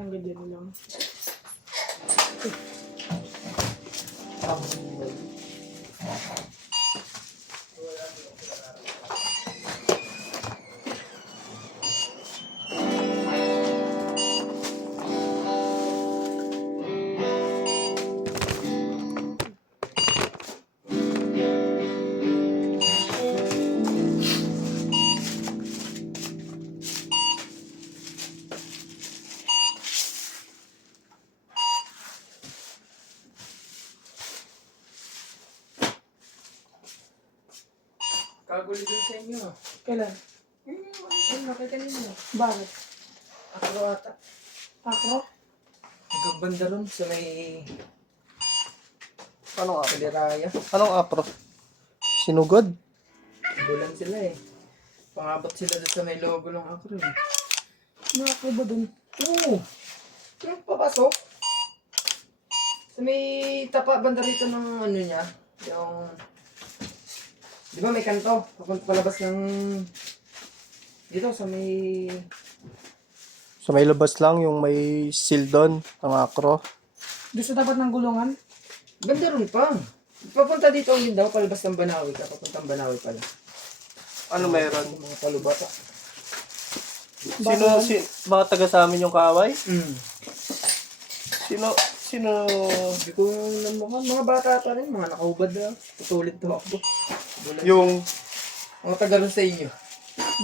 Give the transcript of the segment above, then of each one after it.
hanggang dyan lang. Kaguli din sa inyo. Kailan? Ayun, nakita ninyo. Bakit? Ako ata. Ako? Nagbanda ron sa may Anong apro? Kaliraya. Anong apro? Sinugod? Bulan sila eh. Pangabot sila doon sa may logo ng akro eh. Nakakay ba dun? Oo! Yung papasok. Sa may tapa banda rito ng ano niya. Yung... Di ba may kanto? Papunta palabas ng... Dito sa may... So may labas lang yung may seal doon, ang akro. Doon sa tapat ng gulungan? Banda ron pa. Papunta dito ang Lindaw, palabas ng Banawi ka. Papuntang Banawi pala. Ano meron? Mga palubata. Mga taga sa amin yung kaaway? Mm. Sino? Hindi ko namukan. Mga bata pa rin. Mga nakahubad na. Tutulit to ako. Bulan. Yung... Mga taga ron sa inyo.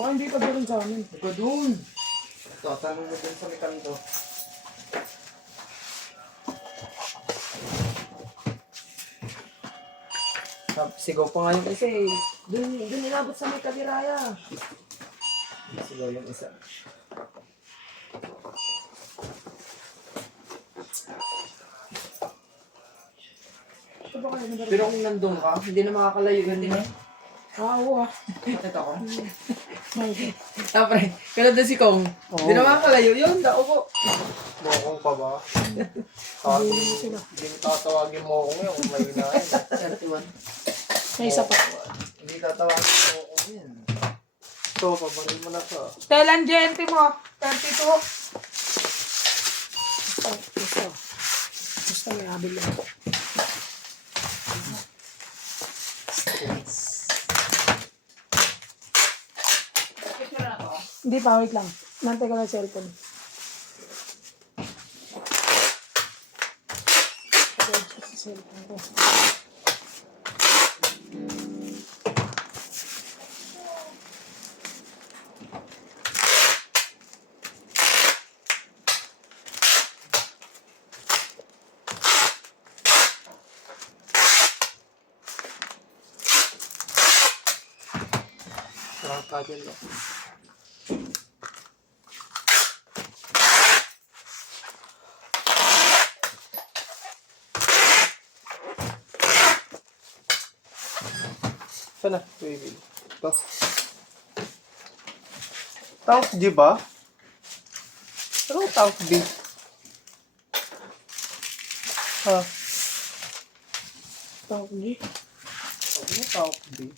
Baka hindi pa doon sa amin. Ikaw doon. Ito, tanong mo dun sa may kanto. Sigaw pa nga yung isa eh. Doon inabot sa may Kaliraya. Sigaw yung isa. Ito ba kayo nagkaroon? Pero kung nandun ka, hindi na makakalayo yun din eh. Oo ah. Ito ko. Bakit? Tapos, kaya doon si Kong. Hindi na makakalayo yun. Dao ko. Mokong pa ba? Hindi mo sila. Hindi mo tatawagin mokong yun kung may hinahin. 31. May isa pa. Hindi tatawagin si Kong yan. So, pabaril mo na to. Kailan GNT mo? 32? Gusto. Gusto may habil yan. Hindi pa, wait lang. Nantay ko lang cellphone. Cellphone ko. Sarang kagel no? Sana, baby. Ito. Tank G ba? Anong tank B? Ha? Tawag niyo. Ano tank B?